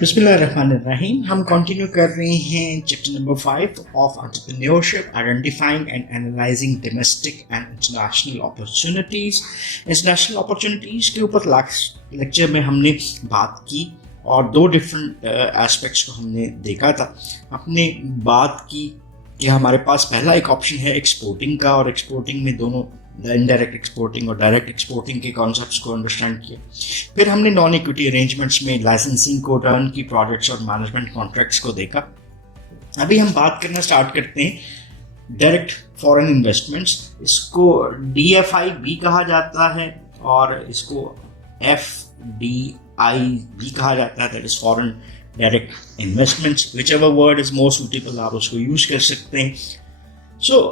बिस्मिल्लाहिर्रहमानिर्रहीम। हम कंटिन्यू कर रहे हैं chapter number 5 of entrepreneurship, identifying and analysing domestic and international opportunities. International opportunities के ऊपर लास्ट लेक्चर में हमने बात की और दो डिफरेंट एस्पेक्ट्स को हमने देखा था। हमने बात की कि हमारे पास पहला एक ऑप्शन है एक्सपोर्टिंग का, और एक्सपोर्टिंग में दोनों इनडायरेक्ट एक्सपोर्टिंग और डायरेक्ट एक्सपोर्टिंग के कॉन्सेप्ट्स को अंडरस्टैंड किया। फिर हमने नॉन इक्विटी अरेंजमेंट्स में लाइसेंसिंग को, टर्न की प्रोडक्ट्स और मैनेजमेंट कॉन्ट्रैक्ट्स को देखा। अभी हम बात करना स्टार्ट करते हैं डायरेक्ट फॉरेन इन्वेस्टमेंट्स। इसको DFI भी कहा जाता है और इसको FDI भी कहा जाता है, that is foreign direct investments. Which ever word is more suitable आप उसको यूज कर सकते हैं। सो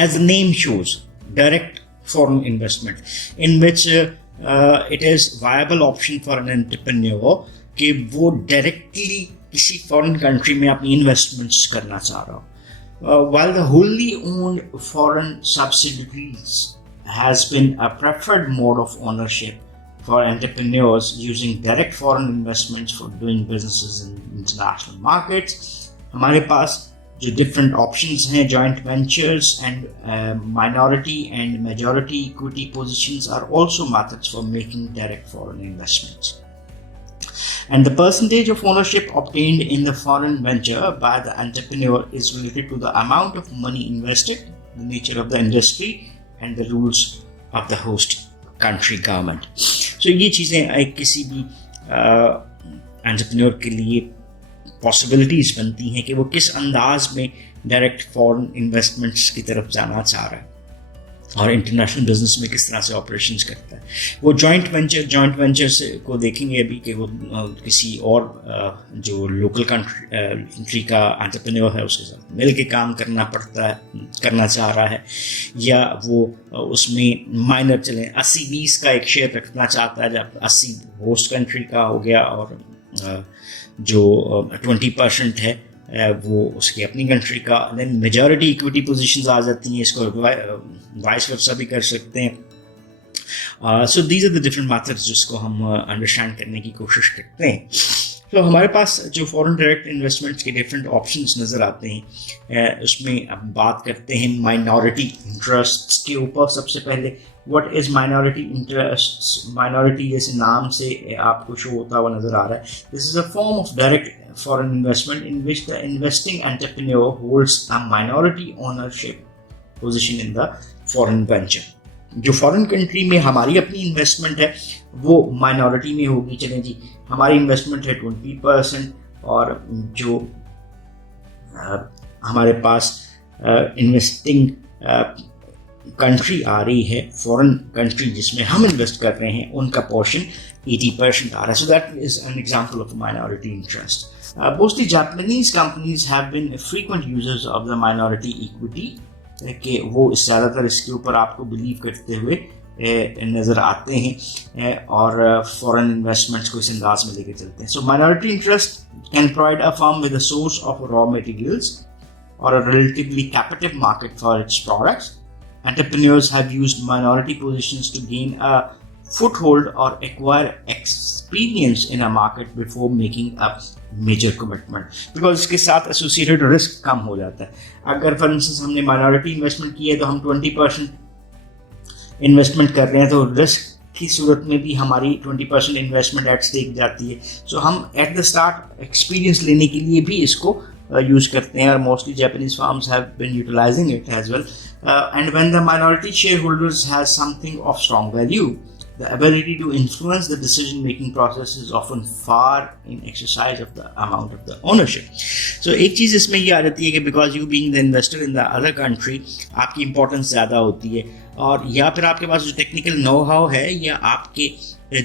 as the name shows, direct foreign investment in which it is viable option for an entrepreneur कि वो directly किसी foreign country में अपनी investments करना चाह रहा हो। While the wholly owned foreign subsidiaries has been a preferred mode of ownership for entrepreneurs using direct foreign investments for doing businesses in international markets, हमारे पास जो डिफरेंट ऑप्शंस हैं, joint ventures and minority and majority equity positions are also methods for making direct foreign investments, and the percentage of ownership obtained in the foreign venture by the entrepreneur is related to the amount of money invested, the nature of the industry and the rules of the host country government. So ये चीज़ें किसी भी entrepreneur के लिए पॉसिबिलिटीज़ बनती हैं कि वो किस अंदाज में डायरेक्ट फॉरेन इन्वेस्टमेंट्स की तरफ जाना चाह रहा है और इंटरनेशनल बिजनेस में किस तरह से ऑपरेशंस करता है। वो जॉइंट वेंचर्स को देखेंगे अभी कि वो किसी और जो लोकल कंट्री का एंटरप्रेन्योर है उसके साथ मिल के काम करना चाह रहा है, या वो उसमें माइनर चलें 80-20 का एक शेयर रखना चाहता है, जब 80 होस्ट कंट्री का हो गया और जो 20% है वो उसकी अपनी कंट्री का। देन मेजॉरिटी इक्विटी पोजीशंस आ जाती हैं, इसको वाइस वर्सा भी कर सकते हैं। So these are the different methods जिसको हम अंडरस्टैंड करने की कोशिश करते हैं। तो हमारे पास जो फॉरेन डायरेक्ट इन्वेस्टमेंट्स के डिफरेंट ऑप्शंस नज़र आते हैं, उसमें अब बात करते हैं माइनॉरिटी इंटरेस्ट्स के ऊपर। सबसे पहले what is minority interest? Minority जैसे नाम से आपको शो होता हुआ नज़र आ रहा है। This is a form of direct foreign investment in which the investing entrepreneur holds a minority ownership position in the foreign venture. जो फॉरेन कंट्री में हमारी अपनी इन्वेस्टमेंट है वो माइनॉरिटी में होगी। चलें जी, हमारी इन्वेस्टमेंट है 20% और जो हमारे पास इन्वेस्टिंग कंट्री आ रही है, फॉरेन कंट्री जिसमें हम इन्वेस्ट कर रहे हैं, उनका पोर्शन 80% आ रहा है। So that is an example of minority interest. Mostly Japanese companies have been frequent users of the minority equity, कि वो ज़्यादातर इसके ऊपर आपको बिलीव करते हुए नज़र आते हैं और फॉरेन इन्वेस्टमेंट्स को इस अंदाज में लेकर चलते हैं। So minority interest can provide a firm with a source of raw materials और a relatively captive market for its products. Entrepreneurs have used minority positions to gain a foothold or acquire experience in a market before making a major commitment, because इसके साथ associated risk कम हो जाता है। अगर for instance हमने minority investment की है तो हम 20% इन्वेस्टमेंट कर रहे हैं, तो रिस्क की सूरत में भी हमारी 20% इन्वेस्टमेंट एट स्टेक जाती है। सो हम एट द स्टार्ट एक्सपीरियंस लेने के लिए भी इसको यूज करते हैं, और mostly Japanese firms have been utilising it as well. And when the minority shareholders has something of strong value, the ability to influence the decision-making process is often far in exercise of the amount of the ownership. So एक चीज़ इसमें ये आ जाती है कि because you being the investor in the other country, आपकी importance ज़्यादा होती है, और या फिर आपके पास जो टेक्निकल नो हाउ है या आपके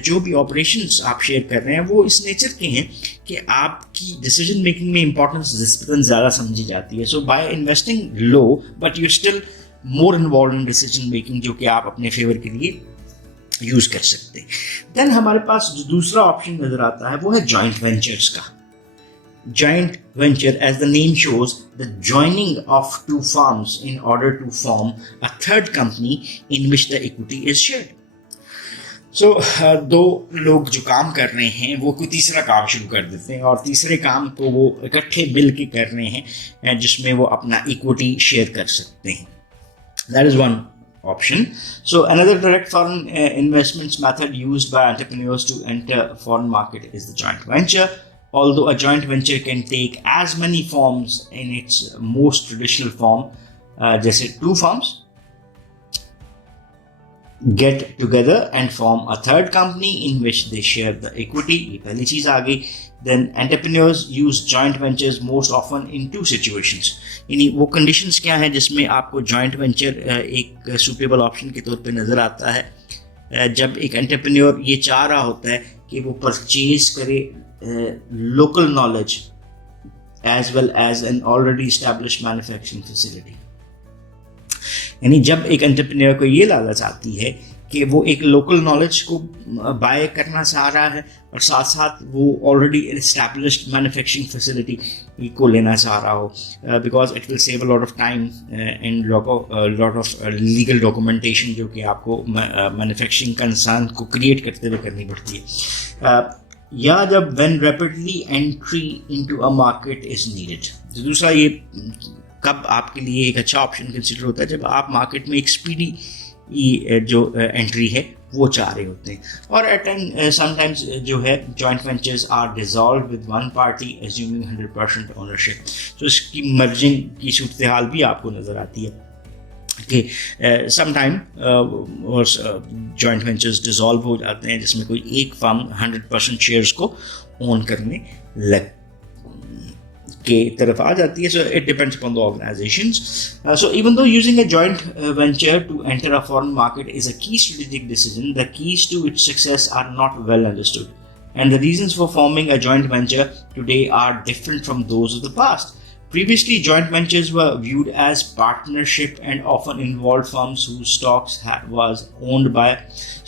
जो भी ऑपरेशंस आप शेयर कर रहे हैं वो इस नेचर के हैं कि आपकी डिसीजन मेकिंग में इंपॉर्टेंस निस्बतन ज़्यादा समझी जाती है। So by investing low but you still more involve in decision making, जो कि आप अपने फेवर के लिए यूज कर सकते हैं। देन हमारे पास जो दूसरा ऑप्शन नजर आता है वो है जॉइंट वेंचर्स का। Joint venture, as the name shows, the joining of two firms in order to form a third company in which the equity is shared. So दो लोग जो काम कर रहे हैं वो कोई तीसरा काम शुरू कर देते हैं और तीसरे काम को वो इकट्ठे मिल के कर रहे हैं जिसमें वो अपना इक्विटी शेयर कर सकते हैं. That is one option. So another direct foreign investments method used by entrepreneurs to enter foreign market is the joint venture. Although a joint venture can take as many forms in its most traditional form, जैसे two firms get together and form a third company in which they share the equity. ये पहली चीज आ गई. Then entrepreneurs use joint ventures most often in two situations. यानी वो conditions क्या है जिसमें आपको joint venture एक suitable option के तौर पे नजर आता है जब एक entrepreneur ये चाह रहा होता है कि वो परचेज करे local knowledge as well as an already established manufacturing facility. यानी जब एक एंटरप्रेन्योर को ये लालच आती है कि वो एक लोकल नॉलेज को बाय करना चाह रहा है और साथ साथ वो ऑलरेडी एस्टैब्लिश्ड मैन्युफैक्चरिंग फैसिलिटी को लेना चाह रहा हो, because it will save a lot of time and lot of legal documentation जो कि आपको मैन्युफैक्चरिंग कंसर्न को क्रिएट करते हुए करनी पड़ती है, या जब when rapidly entry into a market is needed. दूसरा ये कब आपके लिए एक अच्छा ऑप्शन कंसिडर होता है जब आप मार्केट में एक स्पीडी जो एंट्री है वो चाह रहे होते हैं. और एट समटाइम्स जो है joint ventures are dissolve with one party assuming 100% ownership. तो इसकी मर्जिंग की सूरत हाल भी आपको नज़र आती है कि समटाइम जॉइंट वेंचर्स डिसॉल्व हो जाते हैं जिसमें कोई एक फर्म 100% शेयर्स को ओन करने लग के तरफ आ जाती है. So it depends upon the organizations. So even though using a joint venture to enter a foreign market is a key strategic decision, the keys to its success are not well understood, and the reasons for forming a joint venture today are different from those of the past. Previously, joint ventures were viewed as partnership and often involved firms whose stocks was owned by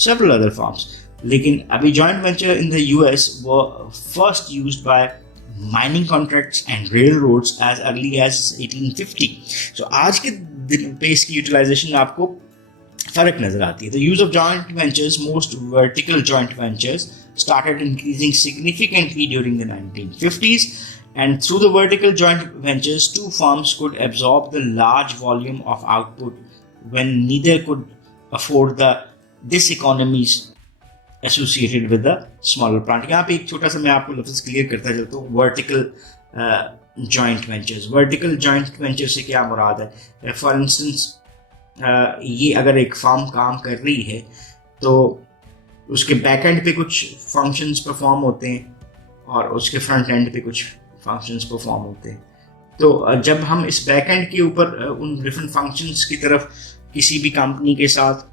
several other firms. लेकिन अभी joint venture in the US were first used by mining contracts and railroads as early as 1850. So आज के दिन पे इसकी यूटिलाइजेशन आपको फर्क नजर आती है. The use of joint ventures, most vertical joint ventures, started increasing significantly during the 1950s, and through the vertical joint ventures, two firms could absorb the large volume of output when neither could afford the diseconomies associated with the smaller plant. यहाँ पे एक छोटा सा मैं आपको लफ्ज़ क्लियर करता चलता हूँ. Vertical joint ventures, vertical joint venture से क्या मुराद है? फॉर इंस्टेंस ये अगर एक फर्म काम कर रही है तो उसके बैक एंड पे कुछ फंक्शंस परफॉर्म होते हैं और उसके फ्रंट एंड पे कुछ फंक्शंस परफॉर्म होते हैं. तो जब हम इस बैक एंड के ऊपर उन डिफरेंट फंक्शंस की तरफ किसी भी कंपनी के साथ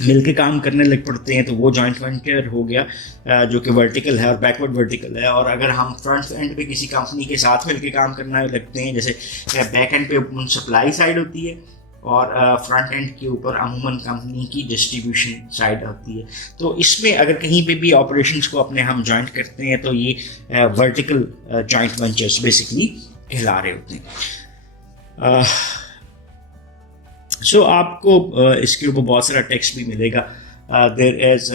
मिलके काम करने लग पड़ते हैं तो वो जॉइंट वेंचर हो गया जो कि वर्टिकल है और बैकवर्ड वर्टिकल है. और अगर हम फ्रंट एंड पे किसी कंपनी के साथ मिलके काम करने लगते हैं, जैसे बैक एंड पे सप्लाई साइड होती है और फ्रंट एंड के ऊपर अमूमन कंपनी की डिस्ट्रीब्यूशन साइड होती है, तो इसमें अगर कहीं पे भी ऑपरेशंस को अपने हम जॉइंट करते हैं तो ये वर्टिकल जॉइंट वेंचर्स बेसिकली कहला रहे होते हैं. सो आपको इसके ऊपर बहुत सारा टेक्स्ट भी मिलेगा. There is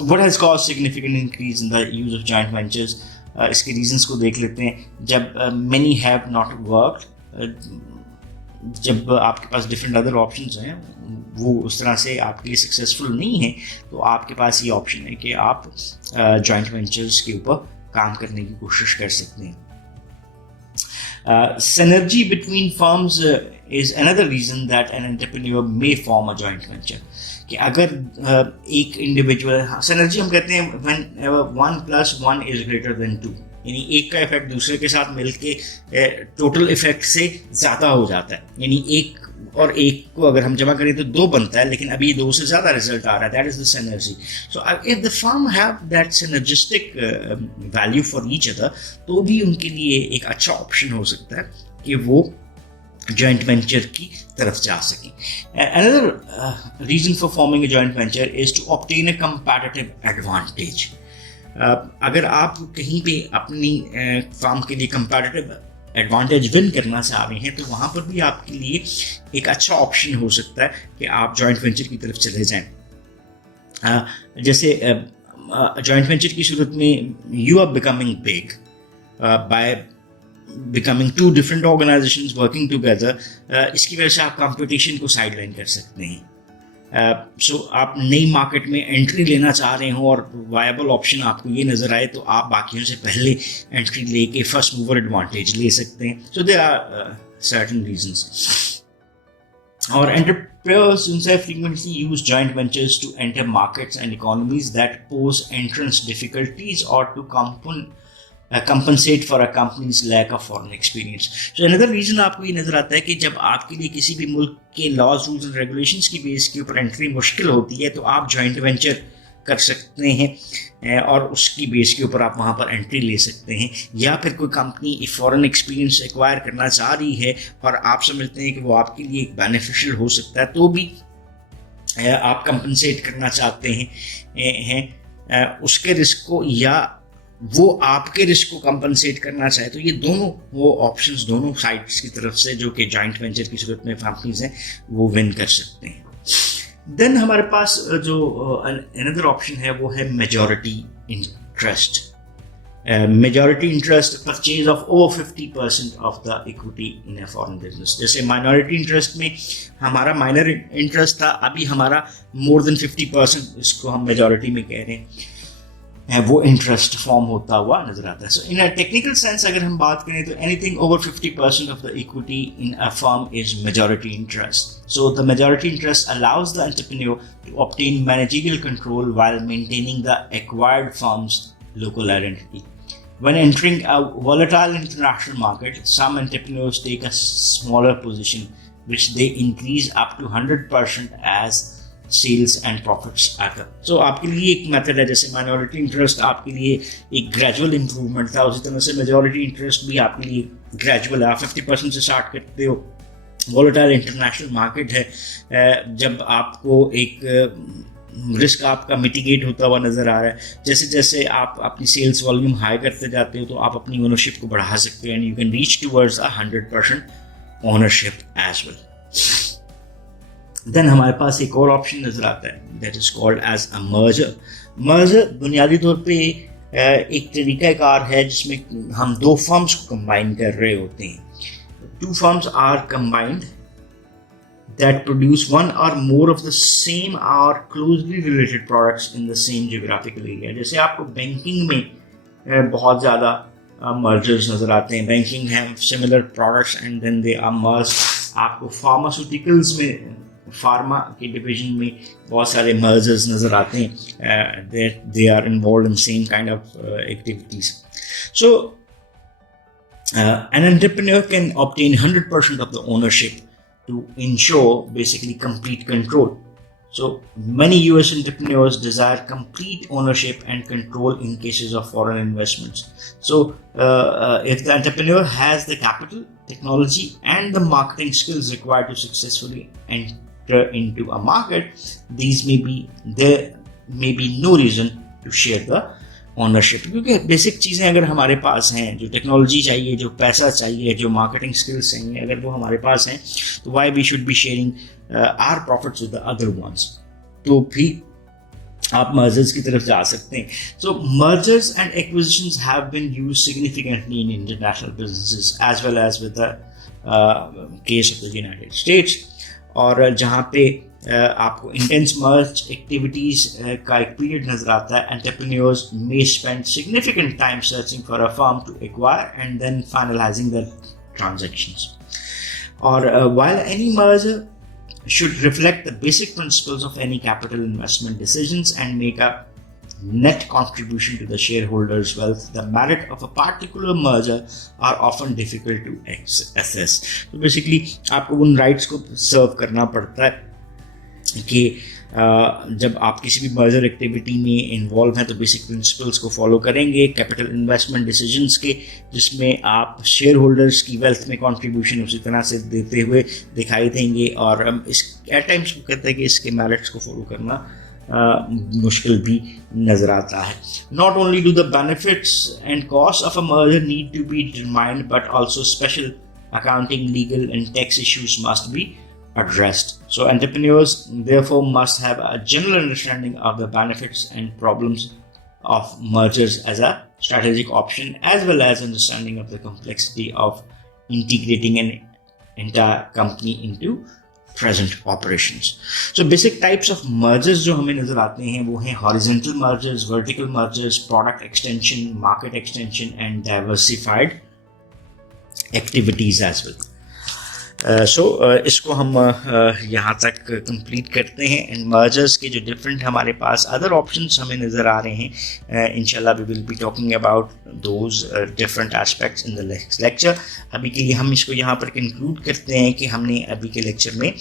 what has caused significant increase in the use of joint ventures. इसके रीजंस को देख लेते हैं. जब मेनी हैव नॉट वर्कड, जब आपके पास डिफरेंट अदर ऑप्शंस हैं वो उस तरह से आपके लिए सक्सेसफुल नहीं है, तो आपके पास ये ऑप्शन है कि आप जॉइंट वेंचर्स के ऊपर काम करने की कोशिश कर सकते हैं. Synergy between firms is another reason that an entrepreneur may form a joint venture. कि अगर एक इंडिविजुअल, synergy हम कहते हैं when 1 + 1 is greater than 2, यानी एक का इफेक्ट दूसरे के साथ मिलके टोटल इफेक्ट से ज़्यादा हो जाता है. यानी एक और एक को अगर हम जमा करें तो 2 बनता है, लेकिन अभी 2 से ज़्यादा रिजल्ट आ रहा है. That is the synergy. So if the firm have that synergistic value for each other, तो भी उनके लिए एक अच्छा ऑप्शन हो सकता है कि वो जॉइंट वेंचर की तरफ जा सकें. Another reason for forming a joint venture is to obtain a competitive advantage. अगर आप कहीं पे अपनी फर्म के लिए कंपैटिटिव एडवांटेज विन करना चाह रहे हैं तो वहाँ पर भी आपके लिए एक अच्छा ऑप्शन हो सकता है कि आप जॉइंट वेंचर की तरफ चले जाएं. जैसे जॉइंट वेंचर की सूरत में you are becoming big by becoming two different organisations working together, इसकी वजह से आप कंपटीशन को साइडलाइन कर सकते हैं. सो आप नई मार्केट में एंट्री लेना चाह रहे हो और वायबल ऑप्शन आपको ये नज़र आए तो आप बाकियों से पहले एंट्री लेके फर्स्ट मूवर एडवांटेज ले सकते हैं. So there are certain reasons. और entrepreneurs themselves frequently use joint ventures to enter markets and economies that pose entrance difficulties or to compensate for a company's lack of foreign experience. So another reason आपको ये नजर आता है कि जब आपके लिए किसी भी मुल्क के लॉज रूल्स एंड रेगुलेशंस की बेस के ऊपर एंट्री मुश्किल होती है तो आप जॉइंट वेंचर कर सकते हैं और उसकी बेस के ऊपर आप वहाँ पर एंट्री ले सकते हैं. या फिर कोई कंपनी फॉरेन एक्सपीरियंस एक्वायर करना चाह रही है और आप समझते हैं कि वो आपके लिए एक बेनिफिशियल हो सकता है तो भी आप कंपनसेट करना चाहते हैं उसके रिस्क को, या वो आपके रिस्क को कंपनसेट करना चाहे, तो ये दोनों वो ऑप्शंस दोनों साइड्स की तरफ से जो कि जॉइंट वेंचर की सूरत में कंपनीज हैं वो विन कर सकते हैं. देन हमारे पास जो अनदर ऑप्शन है वो है majority interest. Majority interest purchase of over 50% of the equity in a foreign business. जैसे माइनॉरिटी इंटरेस्ट में हमारा माइनर इंटरेस्ट था, अभी हमारा मोर देन 50%, इसको हम मेजॉरिटी में कह रहे हैं, वो इंटरेस्ट फॉर्म होता हुआ नजर आता है. सो इन अ टेक्निकल सेंस अगर हम बात करें तो anything over 50% of the equity in a firm is majority interest. So the majority interest allows the entrepreneur to obtain managerial control while maintaining the acquired firms local identity. When entering a volatile international market, some entrepreneurs take a smaller position which they increase up to 100% as sales and profits आकर. So आपके लिए एक मेथड है, जैसे minority interest आपके लिए एक gradual improvement था, उसी तरह से मेजॉरिटी इंटरेस्ट भी आपके लिए ग्रेजुअल है. आप 50% से स्टार्ट करते हो. वॉलेटाइल इंटरनेशनल मार्केट है, जब आपको एक रिस्क आपका मिटिगेट होता हुआ नज़र आ रहा है, जैसे जैसे आप अपनी सेल्स वॉल्यूम हाई करते जाते हो तो आप अपनी ओनरशिप को बढ़ा सकते हो and you can reach towards 100% ownership as well. Then हमारे पास एक और ऑप्शन नज़र आता है that is called as a merger. Merger बुनियादी तौर पे एक तरीक़ाकार है जिसमें हम दो फर्म्स को कंबाइन कर रहे होते हैं. Two firms are combined that produce one or more of the same or closely related products in the same geographical area. जैसे आपको बैंकिंग में बहुत ज़्यादा मर्जर्स नज़र आते हैं. बैंकिंग है similar products and then they are merge. आपको फार्मास्यूटिकल्स में फार्मा के डिवीजन में बहुत सारे मर्जर्स नज़र आते हैं. They are involve in same kind of activities. So an entrepreneur can obtain 100% of the ownership to ensure basically complete control. So many US entrepreneurs desire complete ownership and control in cases of foreign investments. So if the entrepreneur has the capital, technology and the marketing skills required to successfully enter into a market, there may be no reason to share the ownership. क्योंकि बेसिक चीज़ें अगर हमारे पास हैं, जो टेक्नोलॉजी चाहिए, जो पैसा चाहिए, जो मार्केटिंग स्किल्स चाहिए, अगर वो हमारे पास हैं तो why we should be sharing our profits with the other ones. तो भी आप मर्जर्स की तरफ जा सकते हैं. So mergers and acquisitions have been used significantly in international businesses as well as with the case of the United States. और जहाँ पे आपको इंटेंस मर्ज एक्टिविटीज़ का एक पीरियड नज़र आता है. Entrepreneurs may spend significant time searching for a firm to acquire and then finalizing the transactions. और while any merger should reflect the basic principles of any capital investment decisions and make a net contribution to the shareholders' wealth, the merit of a particular merger are often difficult to assess. So basically आपको उन rights को serve करना पड़ता है कि जब आप किसी भी मर्जर एक्टिविटी में इन्वॉल्व हैं तो बेसिक प्रिंसिपल्स को फॉलो करेंगे कैपिटल इन्वेस्टमेंट डिसीजंस के, जिसमें आप शेयर होल्डर्स की वेल्थ में कंट्रीब्यूशन उसी तरह से देते हुए दिखाई देंगे. और इस एट टाइम्स को कहते हैं कि इसके मेरिट्स को फॉलो करना मुश्किल भी नज़र आता है. Not only do the benefits and cost of a merger need to be determined but also special accounting, legal and tax issues must be addressed. So entrepreneurs therefore must have a general understanding of the benefits and problems of mergers as a strategic option, as well as understanding of the complexity of integrating an entire company into present operations. So basic types of mergers जो हमें नजर आते हैं वो हैं horizontal mergers, vertical mergers, product extension, market extension and diversified activities as well. इसको हम यहाँ तक कंप्लीट करते हैं एंड मर्जर्स के जो डिफरेंट हमारे पास अदर ऑप्शंस हमें नज़र आ रहे हैं, इंशाल्लाह we will be talking about those different aspects in the next lecture. अभी के लिए हम इसको यहाँ पर कंक्लूड करते हैं कि हमने अभी के लेक्चर में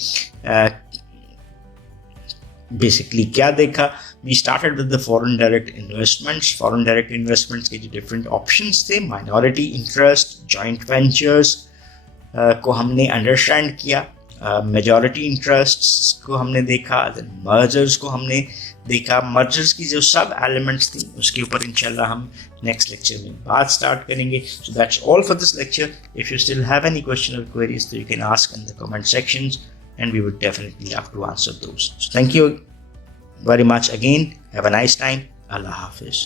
बेसिकली क्या देखा. We started with the foreign direct investments. Foreign direct investments के जो डिफरेंट ऑप्शंस थे, माइनॉरिटी इंटरेस्ट, जॉइंट वेंचर्स को हमने अंडरस्टैंड किया, मेजॉरिटी इंटरेस्ट्स को हमने देखा, मर्जर्स को हमने देखा. मर्जर्स की जो सब एलिमेंट्स थी उसके ऊपर इंशाल्लाह हम नेक्स्ट लेक्चर में बात स्टार्ट करेंगे. So that's all for this lecture. If you still have any question और क्वेरीज तो you can ask in the comment sections and we would definitely love to answer those. So thank you very much again. Have a nice time. Allah Hafiz.